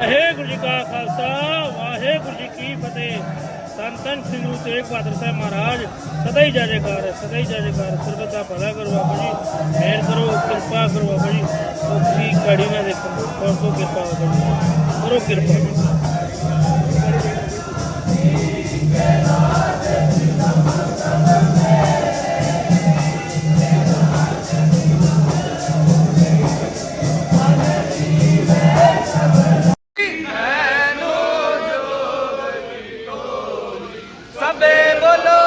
ਵਾਹਿਗੁਰੂ ਜੀ ਕਾ ਖਾਲਸਾ, ਵਾਹਿਗੁਰੂ ਜੀ ਕੀ ਫਤਿਹ। ਧੰਨ ਧੰਨ ਸ੍ਰੀ ਗੁਰੂ ਤੇਗ ਬਹਾਦਰ ਸਾਹਿਬ ਮਹਾਰਾਜ, ਸਦਾ ਹੀ ਜਾਜੇਕਾਰ ਸਦਾ ਹੀ ਜਾਜੇਕਾਰ ਸਰਬਤ ਦਾ ਭਲਾ ਕਰੋ ਬਾਬਾ ਜੀ ਮਿਹਰ ਕਰੋ, ਕਿਰਪਾ ਕਰੋ ਬਾਬਾ ਜੀ। ਔਖੀ ਕੜੀ ਨਾ ਦੇਖੋ, ਹੋਰ ਕਿਰਪਾ ਬਾਬਾ ਜੀ। ਕਰੋ ਕਿਰਪਾ। ਸਭੇ ਬੋਲੋ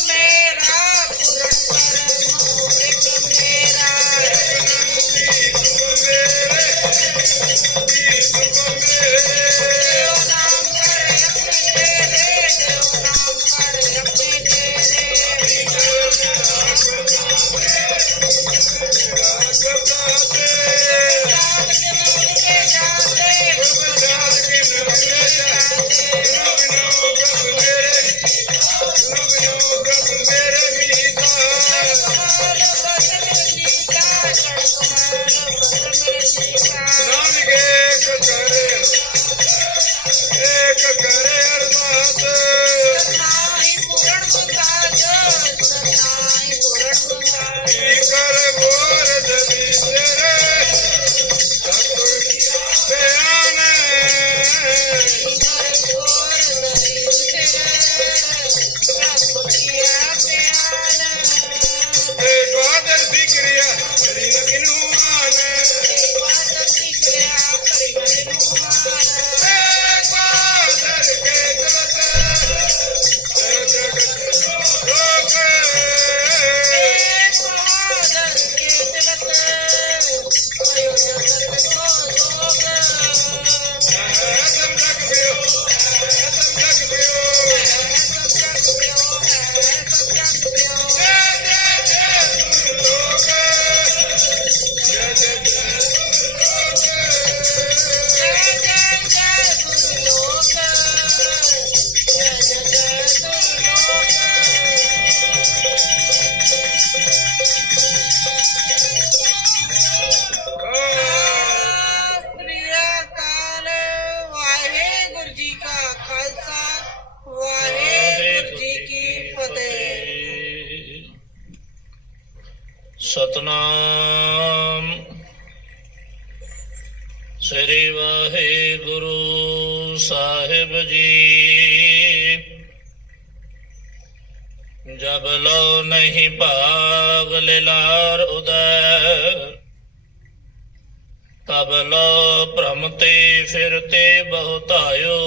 man. I ਭਾਗ ਲਾਰ ਉਦੈ। ਤਬ ਲੋ ਭ੍ਰਮ ਤੇ ਫਿਰਤੇ ਬਹੁਤਾਇਓ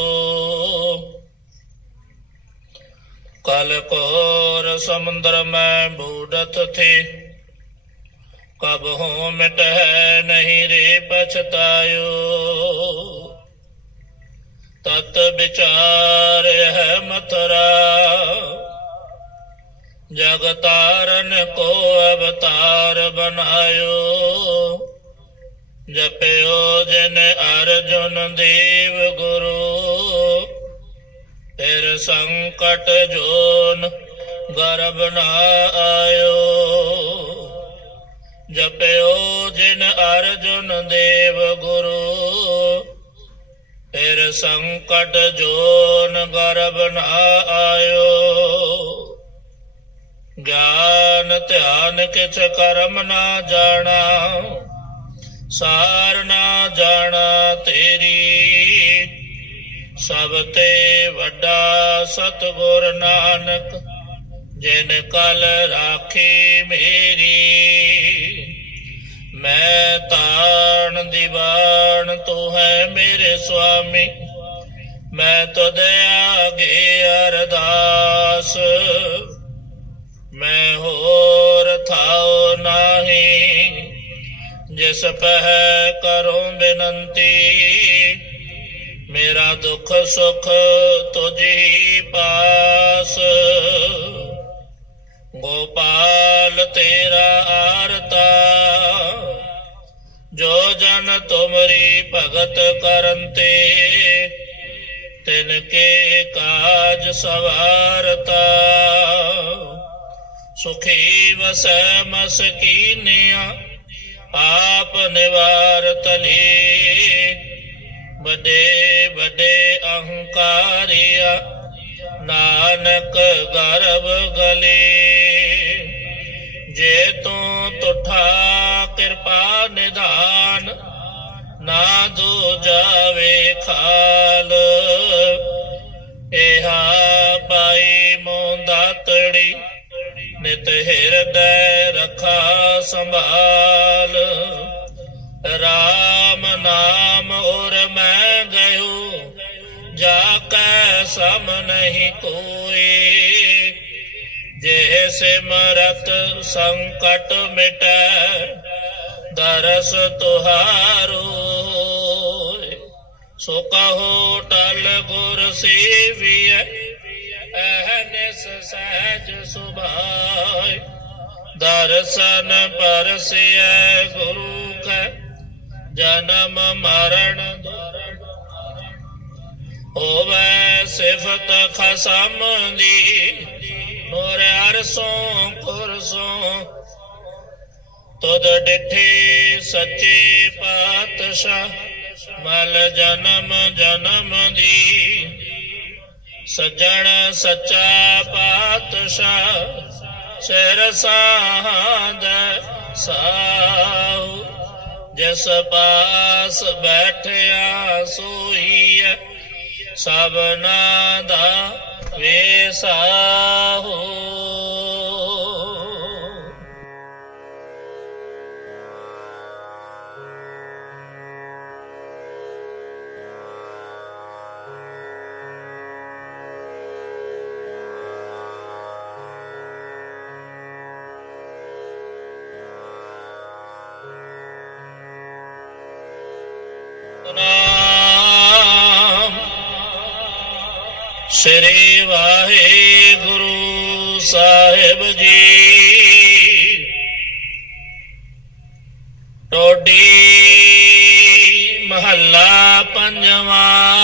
ਕਲ ਕੋਰ ਸਮੁੰਦਰ ਮੈਂ ਬੂਡਤ ਥੇ। ਕਬ ਹੋ ਮਿਟ ਹੈ ਨਹੀਂ ਰੇ ਪਛਤਾਇਓ। ਤਤ ਵਿਚਾਰ ਹੈ ਮਥਰਾ। ਜਗਤਾਰਨ ਕੋ ਅਵਤਾਰ ਬਨਾਇਓ ਜਪਿਓ ਜਿਨ ਅਰਜੁਨ ਦੇਵ ਗੁਰੂ। ਫਿਰ ਸੰਕਟ ਜੋਨ ਗਰਬ ਨਾ ਆਇਓ। ਜਪਿਓ ਜਿਨ ਅਰਜੁਨ ਦੇਵ ਗੁਰੂ। ਫਿਰ ਸੰਕਟ ਜੋਨ ਗਰਬ ਨਾ ਆਇਓ। ਗਿਆਨ ਧਿਆਨ ਕਿਛ ਕਰਮ ਨਾ ਜਾਣਾ, ਸਾਰ ਨਾ ਜਾਣਾ ਤੇਰੀ। ਸਭ ਤੇ ਵੱਡਾ ਸਤਗੁਰ ਨਾਨਕ, ਜਿਨ ਕਲ ਰਾਖੀ ਮੇਰੀ। ਮੈਂ ਤਾਣ ਦੀਵਾਨ, ਤੂੰ ਹੈ ਮੇਰੇ ਸੁਆਮੀ। ਮੈਂ ਤੁਧ ਆਗੇ ਅਰਦਾਸ। ਮੈਂ ਹੋਰ ਥਾਉ ਨਾਹੀ ਜਿਸ ਪਹਿ ਕਰੂੰ ਬੇਨੰਤੀ ਮੇਰਾ ਦੁੱਖ ਸੁਖ ਤੁਝੀ ਪਾਸ ਗੋਪਾਲ ਤੇਰਾ ਆਰਤਾ ਜੋ ਜਨ ਤੁਮਰੀ ਭਗਤ ਕਰੰਤੇ ਤਿਨ ਕੇ ਕਾਜ ਸਵਾਰਤਾ ਸੁਖੀ ਵਸੈ ਮਸਕੀਨਿਆ ਆਪ ਨਿਵਾਰਤ ਲੀ ਵੱਡੇ ਵੱਡੇ ਅਹੰਕਾਰਿਆ ਨਾਨਕ ਗਰਭ ਗਲੇ ਜੇ ਤੂੰ ਤੁਠਾ ਕਿਰਪਾ ਨਿਧਾਨ ਨਾ ਦੋ ਜਾਵੇ ਖਾਲ ਇਹਾ ਹਿਰਦੈ ਰਖਾ ਸੰਭਾਲ ਰਾਮ ਨਾਮ ਔਰ ਮੈਂ ਗਇਓ ਜਾ ਕੈ ਸਮ ਨਹੀਂ ਕੋਏ ਜੇ ਸਿਮਰਤ ਸੰਕਟ ਮਿਟੈ ਦਰਸ ਤੁਹਾਰੋ ਸੋ ਕਹੋ ਟਲ ਗੁਰ ਸੇਵੀਐ ਅਹਨਿਸ ਸਹਿਜ ਸੁਭਾਇ, ਦਰਸ਼ਨ ਪਰਸਿਐ ਗੁਰੂ ਕੈ, ਜਨਮ ਮਰਨ ਹੋਵੇ ਸਿਫਤ ਖਸਮ ਦੀ ਨੂਰ ਅਰਸੋਂ ਕੁਰਸੋਂ ਤੁਧ ਡਿਠੇ ਸੱਚੇ ਪਾਤਸ਼ਾਹ, ਮਲ ਜਨਮ ਜਨਮ ਦੀ ਸਜਣ ਸੱਚਾ ਪਾਤਸ਼ਾਹ ਸਿਰ ਸਾਧ ਸਾਉ ਜਿਸ ਪਾਸ ਬੈਠਿਆ ਸੋਈਐ ਸਭਨਾ ਦਾ ਵੇਸਾਹੋ ਨਾਮ ਸ੍ਰੀ ਵਾਹਿਗੁਰੂ ਸਾਹਿਬ ਜੀ। ਟੋਡੀ ਮਹੱਲਾ ਪੰਜਵਾਂ।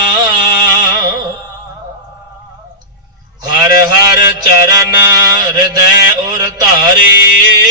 ਹਰ ਹਰ ਚਰਨ ਹਿਰਦੈ ਉਰ ਧਾਰੀ।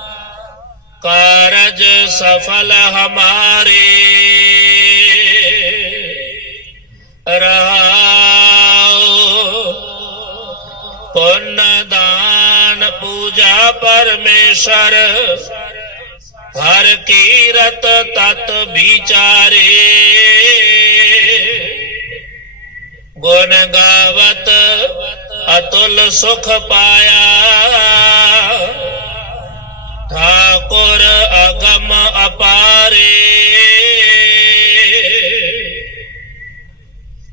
ਕਾਰਜ ਸਫਲ ਹਮਾਰੇ ਰਹਾਉ ਪੁੰਨ ਦਾਨ ਪੂਜਾ ਪਰਮੇਸ਼ਰ ਹਰ ਕੀਰਤ ਤਤ ਵਿਚਾਰੇ ਗੁਣ ਗਾਵਤ ਅਤੁਲ ਸੁਖ ਪਾਇਆ ਠਾਕੁਰ ਅਗਮ ਅਪਾਰੇ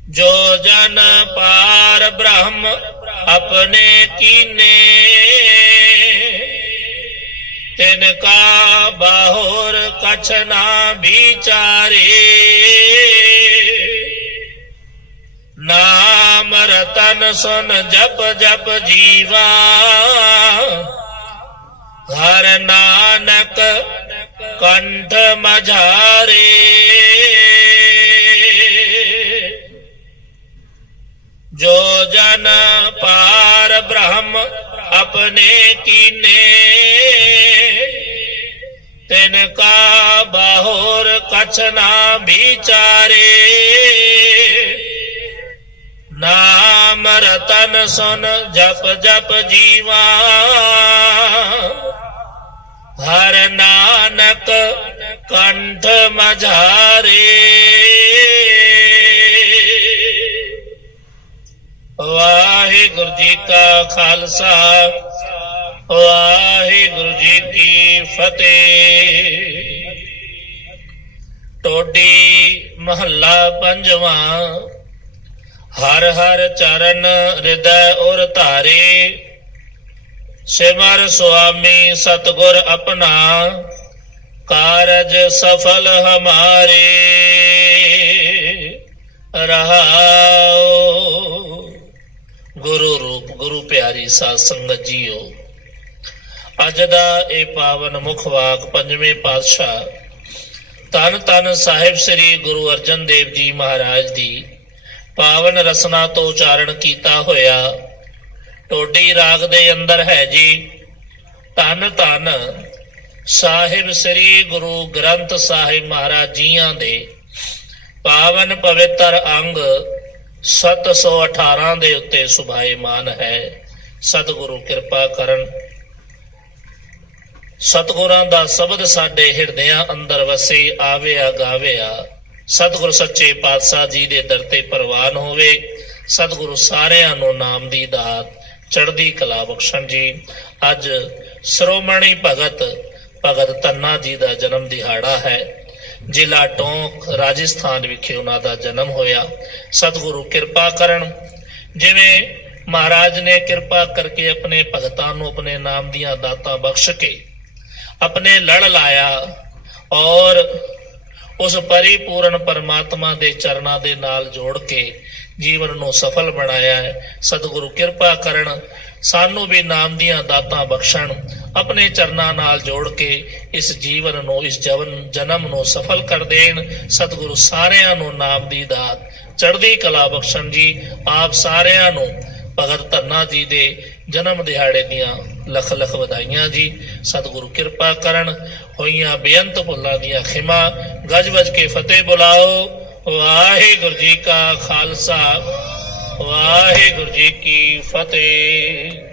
ਜੋ ਜਨ ਪਾਰ ਬ੍ਰਹਮ ਆਪਣੇ ਕੀਨੇ ਤਿਨ ਕਾ ਬਾਹੁਰ ਕਛ ਨਾ ਵਿਚਾਰੇ ਨਾਮ ਰਤਨ ਸੁਨ ਜਪ ਜਪ ਜੀਵਾ ਹਰ ਨਾਨਕ ਕੰਠ ਮਝਾਰੇ ਜੋ ਜਨ ਪਾਰ ਬ੍ਰਹਮ ਆਪਣੇ ਕੀਨੇ ਤਨ ਕਾ ਸੁਨ ਜਪ ਜਪ ਜੀਵਾ। ਹਰ ਨਾਨਕ ਕੰਠ ਮਝਾਰੇ। ਵਾਹਿਗੁਰੂ ਜੀ ਕਾ ਖਾਲਸਾ, ਵਾਹਿਗੁਰੂ ਜੀ ਕੀ ਫਤਿਹ। ਟੋਡੀ ਮਹੱਲਾ ਪੰਜਵਾਂ ਹਰ ਹਰ ਚਰਨ ਹਿਰਦੈ ਔਰ ਧਾਰੇ, ਸਿਮਰ ਸੁਆਮੀ ਸਤਗੁਰ ਆਪਣਾ, ਕਾਰਜ ਸਫਲ ਹਮਾਰੇ। ਰਹਾਉ ਗੁਰੂ ਰੂਪ, ਗੁਰੂ ਪਿਆਰੀ ਸਾਧ ਸੰਗਤ ਜੀਓ, ਅੱਜ ਦਾ ਇਹ ਪਾਵਨ ਮੁਖ ਵਾਕ ਪੰਜਵੇਂ ਪਾਤਸ਼ਾਹ ਤਨ ਤਨ ਸਾਹਿਬ ਸ੍ਰੀ ਗੁਰੂ ਅਰਜਨ ਦੇਵ ਜੀ ਮਹਾਰਾਜ ਦੀ ਪਾਵਨ ਰਸਨਾ ਤੋਂ ਉਚਾਰਨ ਕੀਤਾ ਹੋਇਆ। ਟੋਡੀ ਰਾਗ ਦੇ ਅੰਦਰ ਹੈ ਜੀ, ਧੰਨ ਧੰਨ ਸਾਹਿਬ ਸ੍ਰੀ ਗੁਰੂ ਗ੍ਰੰਥ ਸਾਹਿਬ ਮਹਾਰਾਜ ਜੀਆਂ ਦੇ। ਪਾਵਨ ਪਵਿੱਤਰ ਅੰਗ 718 ਦੇ ਉੱਤੇ ਸੁਭਾਏਮਾਨ ਹੈ। ਸਤਿਗੁਰੂ ਕਿਰਪਾ ਕਰਨ। ਸਤਿਗੁਰਾਂ ਦਾ ਸ਼ਬਦ ਸਾਡੇ ਹਿਰਦਿਆਂ ਅੰਦਰ ਵਸੇ ਆਵਿਆ ਗਾਵਿਆ ਸਤਿਗੁਰ ਸੱਚੇ ਪਾਤਸ਼ਾਹ ਜੀ ਦੇ ਦਰ ਤੇ ਪ੍ਰਵਾਨ ਹੋਵੇ। ਸਤਿਗੁਰੂ ਸਾਰਿਆਂ ਨੂੰ ਨਾਮ ਦੀ ਦਾਤ, ਚੜ੍ਹਦੀ ਕਲਾ ਬਖਸ਼ਣ ਜੀ। ਅੱਜ ਸ਼੍ਰੋਮਣੀ ਭਗਤ ਭਗਤ ਤੰਨਾ ਜੀ ਦਾ ਜਨਮ ਦਿਹਾੜਾ ਹੈ। ਜ਼ਿਲ੍ਹਾ ਟੋਂਕ, ਰਾਜਸਥਾਨ ਵਿਖੇ ਉਹਨਾਂ ਦਾ ਜਨਮ ਹੋਇਆ। ਸਤਿਗੁਰੂ ਕਿਰਪਾ ਕਰਨ। ਜਿਵੇਂ ਮਹਾਰਾਜ ਨੇ ਕਿਰਪਾ ਕਰਕੇ ਆਪਣੇ ਭਗਤਾਂ ਨੂੰ ਆਪਣੇ ਨਾਮ ਦੀਆਂ ਦਾਤਾਂ ਬਖਸ਼ ਕੇ, ਆਪਣੇ ਲੜ ਲਾਇਆ ਔਰ ਉਸ ਪਰਿਪੂਰਨ ਪਰਮਾਤਮਾ ਦੇ ਚਰਨਾਂ ਦੇ ਨਾਲ ਜੋੜ ਕੇ ਜੀਵਨ ਨੂੰ ਸਫਲ ਬਣਾਇਆ ਹੈ। ਸਤਿਗੁਰੂ ਕਿਰਪਾ ਕਰਨ ਸਾਨੂੰ ਵੀ ਨਾਮ ਦੀਆਂ ਦਾਤਾਂ ਬਖਸ਼ਣ, ਆਪਣੇ ਚਰਨਾਂ ਨਾਲ ਜੋੜ ਕੇ ਇਸ ਜੀਵਨ ਨੂੰ, ਇਸ ਜਵਨ, ਜਨਮ ਨੂੰ ਸਫਲ ਕਰ ਦੇਣ। ਸਤਿਗੁਰੂ ਸਾਰਿਆਂ ਨੂੰ ਨਾਮ ਦੀ ਦਾਤ। ਚੜ੍ਹਦੀ ਕਲਾ ਬਖਸ਼ਣ ਜੀ, ਆਪ ਸਾਰਿਆਂ ਨੂੰ। ਭਗਤ ਧੰਨਾ ਜੀ ਦੇ ਜਨਮ ਦਿਹਾੜੇ ਦੀਆਂ ਲੱਖ ਲੱਖ ਵਧਾਈਆਂ ਜੀ। ਸਤਿਗੁਰੂ ਕਿਰਪਾ ਕਰਨ, ਹੋਈਆਂ ਬੇਅੰਤ ਭੁੱਲਾਂ ਦੀਆਂ ਖਿਮਾ। ਗੱਜ ਵੱਜ ਕੇ ਫਤਿਹ ਬੁਲਾਓ। ਵਾਹਿਗੁਰੂ ਜੀ ਕਾ ਖਾਲਸਾ। ਵਾਹਿਗੁਰੂ ਜੀ ਕੀ ਫਤਿਹ।